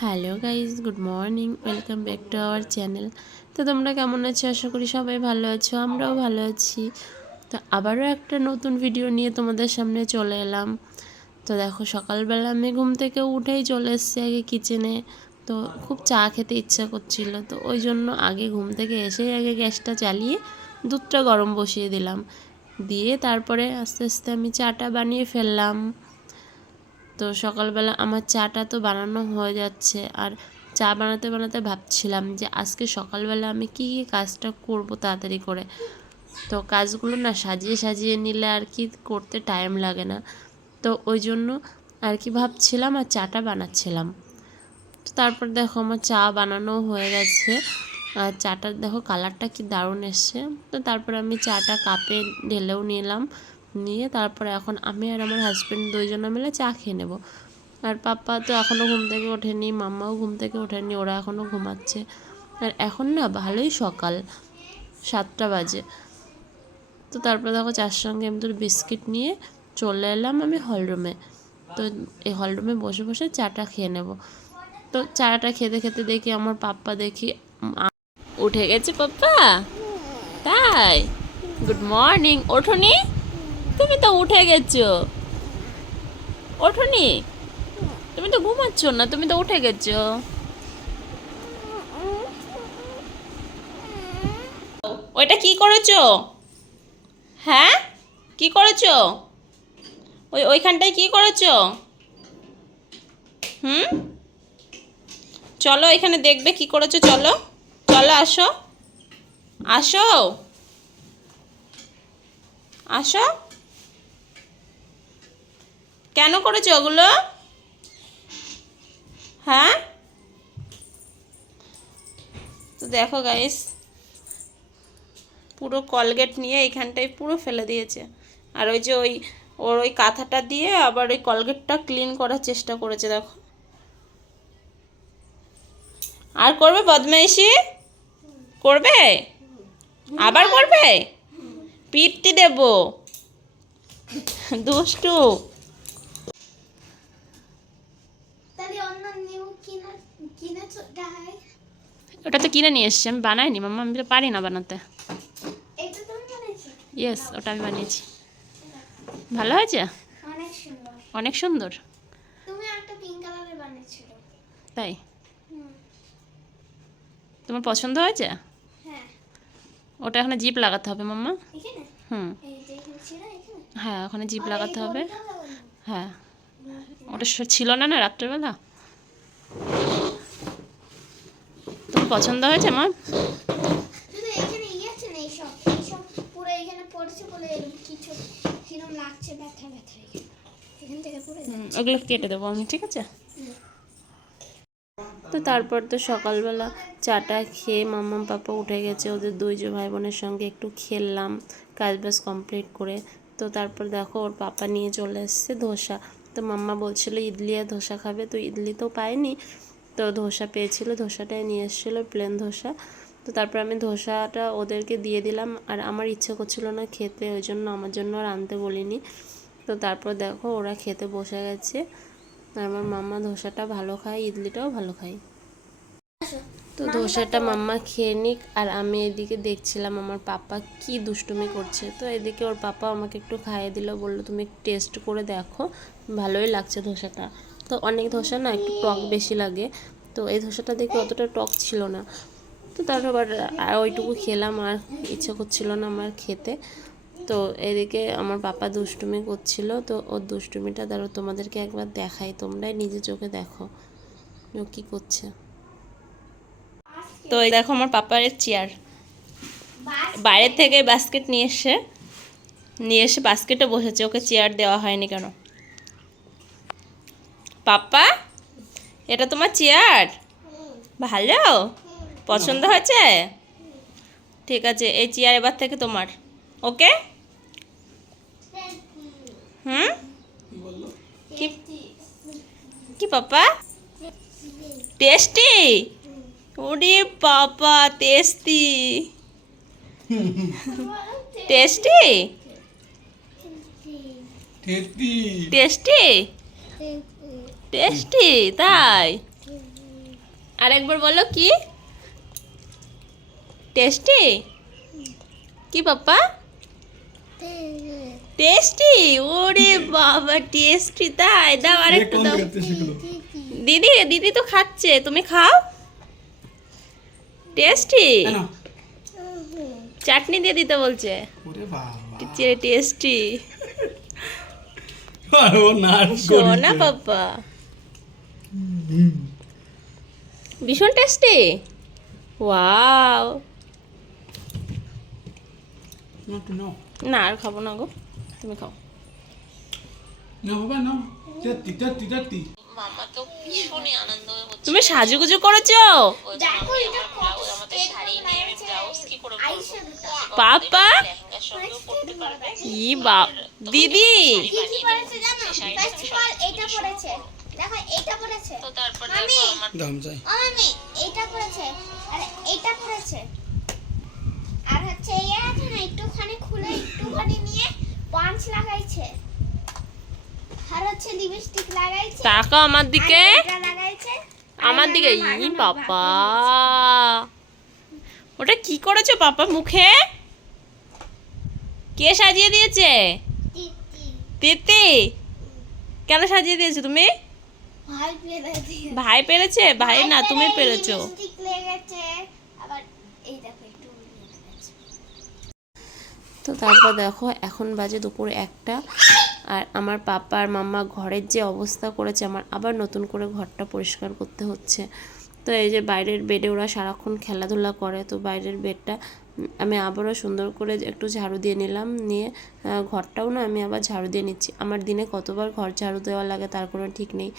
Hello guys, good morning, welcome back to our channel. তো তোমরা কেমন আছো? আশা করি সবাই ভালো আছো, আমরাও ভালো আছি। তো আবারও একটা নতুন ভিডিও নিয়ে তোমাদের সামনে চলে এলাম। তো দেখো, সকালবেলা আমি ঘুম থেকে উঠেই চলে এসেছি আগে কিচেনে। তো খুব চা খেতে ইচ্ছা করছিল, তো ওই জন্য আগে ঘুম থেকে এসেই আগে গ্যাসটা চালিয়ে দুধটা গরম বসিয়ে দিলাম। দিয়ে তারপরে আস্তে আস্তে আমি চাটা বানিয়ে ফেললাম। তো সকালবেলা আমার চাটা তো বানানো হয়ে যাচ্ছে, আর চা বানাতে বানাতে ভাবছিলাম যে আজকে সকালবেলা আমি কী কী কাজটা করব তাড়াতাড়ি করে। তো কাজগুলো না সাজিয়ে সাজিয়ে নিলে আর কি করতে টাইম লাগে না, তো ওই জন্য আর কি ভাবছিলাম আর চাটা বানাচ্ছিলাম। তো তারপর দেখো আমার চা বানানো হয়ে গেছে, আর চাটার দেখো কালারটা কি দারুণ এসছে। তো তারপর আমি চাটা কাপে ঢেলেও নিলাম, নিয়ে তারপরে এখন আমি আর আমার হাজব্যান্ড দুইজনে মিলে চা খেয়ে নেব। আর পাপ্পা তো এখনও ঘুম থেকে ওঠেনি, মাম্মাও ঘুম থেকে ওঠেনি, ওরা এখনও ঘুমাচ্ছে। আর এখন না ভালোই সকাল, 7টা বাজে। তো তারপরে দেখো চার সঙ্গে আমি তো বিস্কিট নিয়ে চলে এলাম আমি হলরুমে। তো এই হলরুমে বসে বসে চাটা খেয়ে নেব। তো চাটা খেতে খেতে দেখি আমার পাপ্পা দেখি উঠে গেছে। পাপ্পা, তাই? Good morning. ওঠোনি? তুমি তো উঠে গেছো। ওঠোনি? তুমি তো ঘুমাচ্ছ না, তুমি তো উঠে গেছো। ওইটা কি করেছো? হ্যাঁ, কি করেছো? ওইখানটায় কি করেছো? হুম, চলো এখানে দেখবে কি করেছো। চলো চলো, আসো আসো আসো। কেন করেছো ওগুলো? হ্যাঁ, তো দেখো গাইস, পুরো কলগেট নিয়ে এইখানটায় পুরো ফেলে দিয়েছে। আর ওই যে ওর ওই কাঁথাটা দিয়ে আবার ওই কলগেটটা ক্লিন করার চেষ্টা করেছে, দেখো। আর করবে বদমাইশি? করবে? আবার করবে? পিটটি দেব, দুষ্টু। ওটা তো কিনে নিয়ে এসছি, আমি বানাইনি মাম্মা, আমি তো পারি না বানাতে। ইয়েস, ওটা আমি বানিয়েছি। ভালো হয়েছে? অনেক সুন্দর। তাই? তোমার পছন্দ হয়েছে? ওটা এখানে জিপ লাগাতে হবে মাম্মা। হুম, হ্যাঁ, ওখানে জিপ লাগাতে হবে। হ্যাঁ, ওটা ছিল না না রাত্রেবেলা। তোমার পছন্দ হয়েছে মা? ওগুলো কেটে দেবো আমি, ঠিক আছে। তো তারপর তো সকালবেলা চাটা খেয়ে মাম্মা পাপা উঠে গেছে, ওদের দুইজন ভাই বোনের সঙ্গে একটু খেললাম কাজ বাজ কমপ্লিট করে। তো তারপর দেখো ওর পাপা নিয়ে চলে এসছে ধোসা। তো মাম্মা বলছিল ইডলি আর ধোসা খাবে, তো ইডলি তো পায়নি, তো ধোসা পেয়েছিল, ধোসাটাই নিয়ে এসেছিলো, প্লেন ধোসা। তো তারপর আমি ধোসাটা ওদেরকে দিয়ে দিলাম, আর আমার ইচ্ছে করছিল না খেতে, ওই জন্য আমার জন্য আর আনতে বলিনি। তো তারপর দেখো ওরা খেতে বসে গেছে। আমার মাম্মা ধোসাটা ভালো খায়, ইডলিটাও ভালো খায়। তো ধোসাটা মাম্মা খেয়ে নিক, আর আমি এদিকে দেখছিলাম আমার পাপা কি দুষ্টুমি করছে। তো এদিকে ওর পাপা আমাকে একটু খাইয়ে দিল, বললো তুমি টেস্ট করে দেখো, ভালোই লাগছে ধোসাটা। তো অনেক ধোসা না একটু টক বেশি লাগে, তো এই ধোসাটা দেখে অতটা টক ছিল না। তো তারপর ওইটুকু খেলাম, আর ইচ্ছে করছিল না আমার খেতে। তো এদিকে আমার পাপা দুষ্টুমি করছিল, তো ওর দুষ্টুমিটা ধরো তোমাদেরকে একবার দেখাই, তোমরাই নিজে চোখে দেখো ও কী করছে। তো এই দেখো আমার পাপার চেয়ার, বাইরের থেকে বাস্কেট নিয়ে এসে বাস্কেটে বসেছে, ওকে চেয়ার দেওয়া হয়নি কেন? পাপা, এটা তোমার চেয়ার? ভালো পছন্দ হয়েছে? ঠিক আছে, এই চেয়ার এবার থেকে তোমার, ওকে? হুম, কি কি পাপা? টেস্টি? ওরে পাপা, টেস্টি টেস্টি টেস্টি টেস্টি, তাই? আরেকবার বলো কি টেস্টি? কি পাপা? টেস্টি? ওরে বাবা টেস্টি, তাই দাও আরেকটু দাও। দিদি দিদি তো খাচ্ছে, তুমি খাও। টেস্টি? চাটনি দিয়ে দিতে বলছে। টেস্টি শোনা পাপা, ভীষণ টেস্টি। ওয়াও, না আর খাবো না গো, তুমি খাও। মামা তো ভীষণই আনন্দ হচ্ছে। তুমি সাজুগুজু করেছো? পাপা ই বাপ, দিদি দেখো এইটা পড়েছে, তো তারপর দেখো আমার মামি এইটা পড়েছে আর এইটা পড়েছে, আর হচ্ছে এই আছে না একটুখানি খুলে একটুখানি নিয়ে পাঁচ লাগাইছে, আর হচ্ছে লিপস্টিক লাগাইছে। তাকাও আমার দিকে, এটা লাগাইছে আমার দিকে। ই বাবা, ওটা কি করেছো পাপা মুখে? কে সাজিয়ে দিয়েছে? তিতি। কেন সাজিয়ে দিয়েছো তুমি? ভাই পেরেছে। ভাই পেরেছে? ভাই না, তুমি পেরেছো। লিপস্টিক লেগেছে, আবার এই দেখো একটু লেগেছে। তো তারপর দেখো এখন বাজে দুপুর 1টা, আর আমার পাপা আর মাম্মা ঘরের যে অবস্থা করেছে, আমার আবার নতুন করে ঘরটা পরিষ্কার করতে হচ্ছে। তো এই যে বাইরের বেডে ওরা সারাক্ষণ খেলাধুলা করে, তো বাইরের বেডটা আমি আবারও সুন্দর করে একটু ঝাড়ু দিয়ে নিলাম, নিয়ে ঘরটাও না আমি আবার ঝাড়ু দিয়ে নিচ্ছি। আমার দিনে কতবার ঘর ঝাড়ু দেওয়া লাগে তার কোনো ঠিক নেই,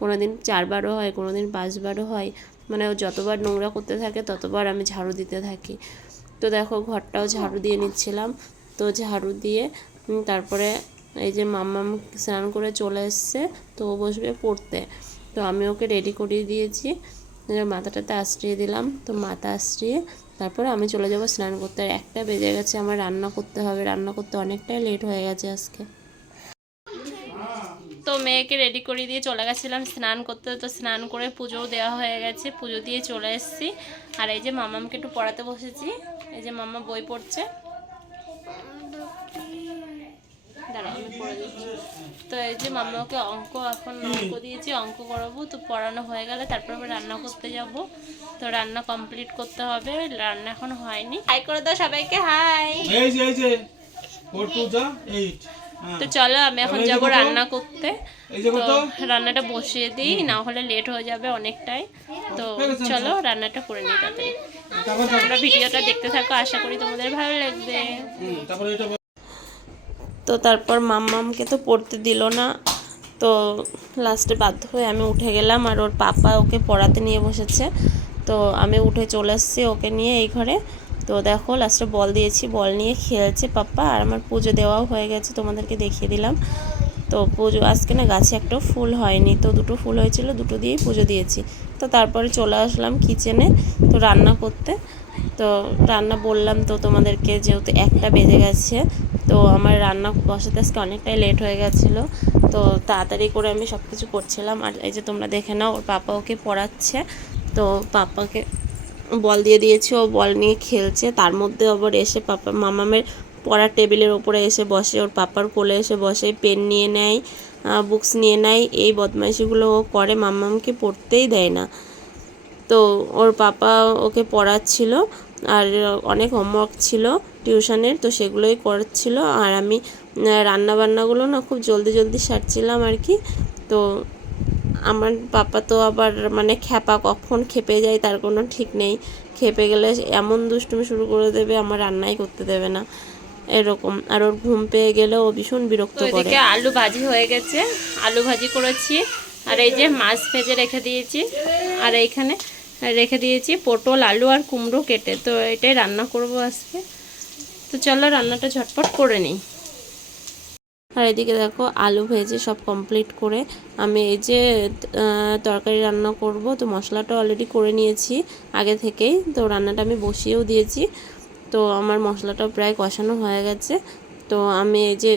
কোনো দিন 4বারও হয়, কোনো দিন 5বারও হয়, মানে যতবার নোংরা করতে থাকে ততবার আমি ঝাড়ু দিতে থাকি। তো দেখো ঘরটাও ঝাড়ু দিয়ে নিচ্ছিলাম। তো ঝাড়ু দিয়ে তারপরে এই যে মাম্মাম স্নান করে চলে এসছে, তো ও বসবে পড়তে। তো আমি ওকে রেডি করিয়ে দিয়েছি, মাথাটাতে আশ্রিয়ে দিলাম। তো মাথা আশ্রিয়ে তারপরে আমি চলে যাব স্নান করতে। আর 1টা বেজে গেছে, আমার রান্না করতে হবে, রান্না করতে অনেকটাই লেট হয়ে গেছে আজকে। তো মেয়েকে রেডি করিয়ে দিয়ে চলে গেছিলাম স্নান করতে। তো স্নান করে পুজোও দেওয়া হয়ে গেছে, পুজো দিয়ে চলে এসেছি। আর এই যে মাম্মামকে একটু পড়াতে বসেছি, এই যে মাম্মা বই পড়ছে। দাঁড়াও আমি পড়ে দিচ্ছি। তো এই যে মাম্মাকে এখন অঙ্ক দিয়েছি, অঙ্ক করাবো। তো পড়ানো হয়ে গেলে তারপর আমি রান্না করতে যাব। তো রান্না কমপ্লিট করতে হবে, রান্না এখন হয়নি। হাই করে দাও সবাইকে, হাই। তো চলো আমি এখন যাব রান্না করতে। তো রান্নাটা বসিয়ে দিই, না হলে লেট হয়ে যাবে অনেকটাই। তো চলো রান্নাটা করে নিই তাড়াতাড়ি। তোমরা ভিডিওটা দেখতে থাকো, আশা করি তোমাদের ভালো লাগবে। তো তারপর মাম্মামকে তো পড়তে দিল না, তো লাস্টে বাধ্য হয়ে আমি উঠে গেলাম, আর ওর পাপা ওকে পড়াতে নিয়ে বসেছে। তো আমি উঠে চলে এসেছি ওকে নিয়ে এই ঘরে। তো দেখো লাস্টে বল দিয়েছি, বল নিয়ে খেলছে পাপা। আর আমার পুজো দেওয়াও হয়ে গেছে, তোমাদেরকে দেখিয়ে দিলাম। তো পুজো আজকে না গাছে একটাও ফুল হয়নি, তো 2টো ফুল হয়েছিল, 2টো দিয়েই পুজো দিয়েছি। তো তারপরে চলে আসলাম কিচেনে তো রান্না করতে। তো রান্না বললাম তো তোমাদেরকে, যেহেতু 1টা বেজে গেছে, তো আমার রান্না বসাতে আজকে অনেকটাই লেট হয়ে গেছিলো। তো তাড়াতাড়ি করে আমি সব কিছু করছিলাম। আর এই যে তোমরা দেখে নাও, ওর পাপা ওকে পড়াচ্ছে। তো পাপাকে বল দিয়ে দিয়েছে, ও বল নিয়ে খেলছে। তার মধ্যে আবার এসে পাপা মামামের পড়ার টেবিলের ওপরে এসে বসে, ওর পাপার কোলে এসে বসে, পেন নিয়ে নেয়, বুকস নিয়ে নেয়। এই বদমাইশিগুলো ও করে, মাম্মামকে পড়তেই দেয় না। তো ওর পাপা ওকে পড়াচ্ছিল, আর অনেক হোমওয়ার্ক ছিল টিউশনের, তো সেগুলোই করাচ্ছিল। আর আমি রান্নাবান্নাগুলো না খুব জলদি জলদি সারছিলাম আর কি। তো আমার পাপা তো আবার মানে খ্যাপা, কখন খেপে যায় তার কোনো ঠিক নেই। খেপে গেলে এমন দুষ্টুমি শুরু করে দেবে, আমার রান্নাই করতে দেবে না এরকম। আর ওর ঘুম পেয়ে গেলে ও ভীষণ বিরক্ত করে। এদিকে আলু ভাজি হয়ে গেছে, আলু ভাজি করেছি। আর এই যে মাছ ভেজে রেখে দিয়েছি, আর এইখানে রেখে দিয়েছি পটল, আলু আর কুমড়ো কেটে। তো এটাই রান্না করব আজকে। তো চলো রান্নাটা ঝটপট করে নিই। আর এদিকে দেখো আলু ভেজে সব কমপ্লিট করে আমি এই যে তরকারি রান্না করব। তো মশলাটা অলরেডি করে নিয়েছি আগে থেকেই, তো রান্নাটা আমি বসিয়েও দিয়েছি। তো আমার মশলাটা প্রায় কষানো হয়ে গেছে। তো আমি এই যে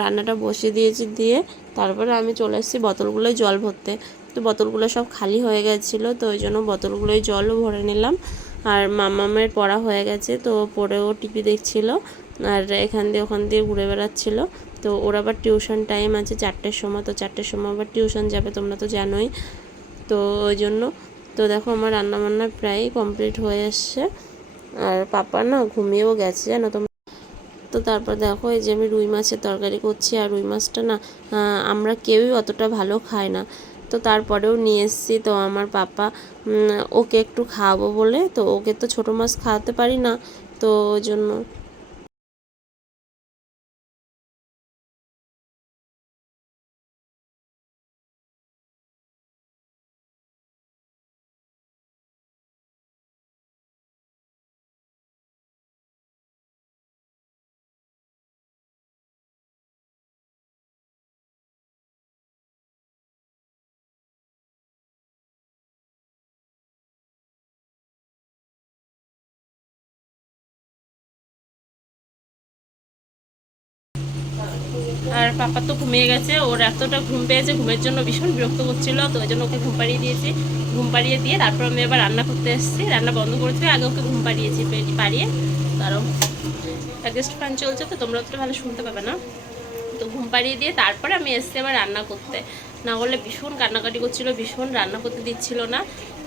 রান্নাটা বসিয়ে দিয়েছি, দিয়ে তারপরে আমি চলে এসেছি বোতলগুলোয় জল ভরতে। তো বোতলগুলো সব খালি হয়ে গেছিলো, তো ওই জন্য বোতলগুলোয় জলও ভরে নিলাম। আর মামামের পড়া হয়ে গেছে, তো পড়েও টিভি দেখছিল আর এখান দিয়ে ওখান দিয়ে ঘুরে বেড়াচ্ছিল। তো ওর আবার টিউশন টাইম আছে 4টের সময়, তো 4টের সময় আবার টিউশন যাবে, তোমরা তো জানোই। তো ওই জন্য তো দেখো আমার রান্নাবান্না প্রায় কমপ্লিট হয়ে এসছে, আর পাপা না ঘুমিয়েও গেছে জানো তোমরা। তো তারপর দেখো এই যে আমি রুই মাছের তরকারি করছি, আর রুই মাছটা না আমরা কেউই অতটা ভালো খাই না, তো তারপরেও নিয়ে এসেছি। তো আমার পাপা ওকে একটু খাওয়াবো বলে, তো ওকে তো ছোটো মাছ খাওয়াতে পারি না, তো ওই জন্য। আর পাপা তো ঘুমিয়ে গেছে, ওর এতটা ঘুম পেয়েছে, ঘুমের জন্য ভীষণ বিরক্ত করছিল, তো ওই জন্য ওকে ঘুম পাড়িয়ে দিয়েছি। ঘুম পাড়িয়ে দিয়ে তারপর আমি এবার রান্না করতে এসেছি, রান্না বন্ধ করেছি, আগে ওকে ঘুম পাড়িয়েছি, পাড়িয়ে কারণ অ্যাডজাস্ট ফ্যান চলছে, তো তোমরা তো ভালো শুনতে পাবে না। তো ঘুম পাড়িয়ে দিয়ে তারপরে আমি এসেছি আবার রান্না করতে, না হলে ভীষণ কান্নাকাটি করছিল, ভীষণ রান্না করতে দিচ্ছিল না।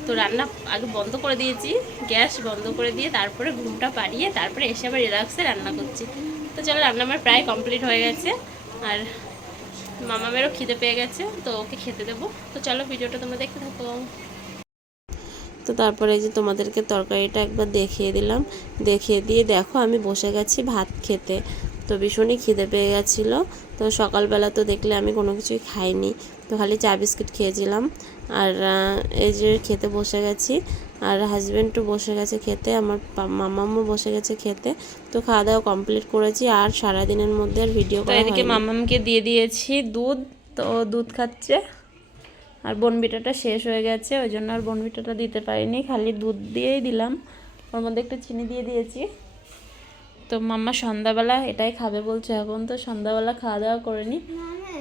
তো রান্না আগে বন্ধ করে দিয়েছি, গ্যাস বন্ধ করে দিয়ে তারপরে ঘুমটা পাড়িয়ে তারপরে এসে আবার রিল্যাক্সে রান্না করছি। তো চলো, রান্না আমার প্রায় কমপ্লিট হয়ে গেছে, আর মামামেরও খিদে পেয়ে গেছে, তো ওকে খেতে দেবো। তো চলো ভিডিওটা তোমরা দেখতে থাকো। তো তারপরে এই যে তোমাদেরকে তরকারিটা একবার দেখিয়ে দিলাম, দেখিয়ে দিয়ে দেখো আমি বসে গেছি ভাত খেতে। তো ভীষণই খিদে পেয়ে গেছিলো, তো সকালবেলা তো দেখলে আমি কোনো কিছুই খাইনি, তো খালি চা বিস্কিট খেয়েছিলাম। আর এই যে খেতে বসে গেছি, আর হাজব্যান্ডও বসে গেছে খেতে, আমার মামামও বসে গেছে খেতে। তো খাওয়া দাওয়া কমপ্লিট করেছি, আর সারাদিনের মধ্যে আর ভিডিও করা হয়নি। এদিকে মামামকে দিয়ে দিয়েছি দুধ, তো দুধ খাচ্ছে। আর বনবিটাটা শেষ হয়ে গেছে, ওই জন্য আর বনবিটাটা দিতে পারিনি, খালি দুধ দিয়েই দিলাম, ওর মধ্যে একটু চিনি দিয়ে দিয়েছি। তো মাম্মা সন্ধ্যাবেলা এটাই খাবে বলছে, এখন তো সন্ধ্যাবেলা খাওয়া দাওয়া করে নি,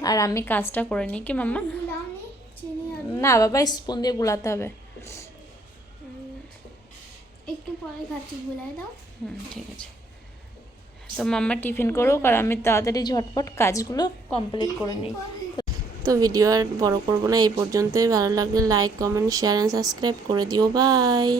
আর আমি কাজটা করে নিই। কি মাম্মা? না বাবা, স্পুন দিয়ে গুলাতে হবে। একটু পরে খাচ্ছি, গুলাই দাও। ঠিক আছে। তো মাম্মা টিফিন করুক, আর আমি তাড়াতাড়ি ঝটপট কাজগুলো কমপ্লিট করে নিই। তো ভিডিও আর বড় করবো না, এই পর্যন্তই। ভালো লাগলে like, comment, share and subscribe করে দিও। বাই।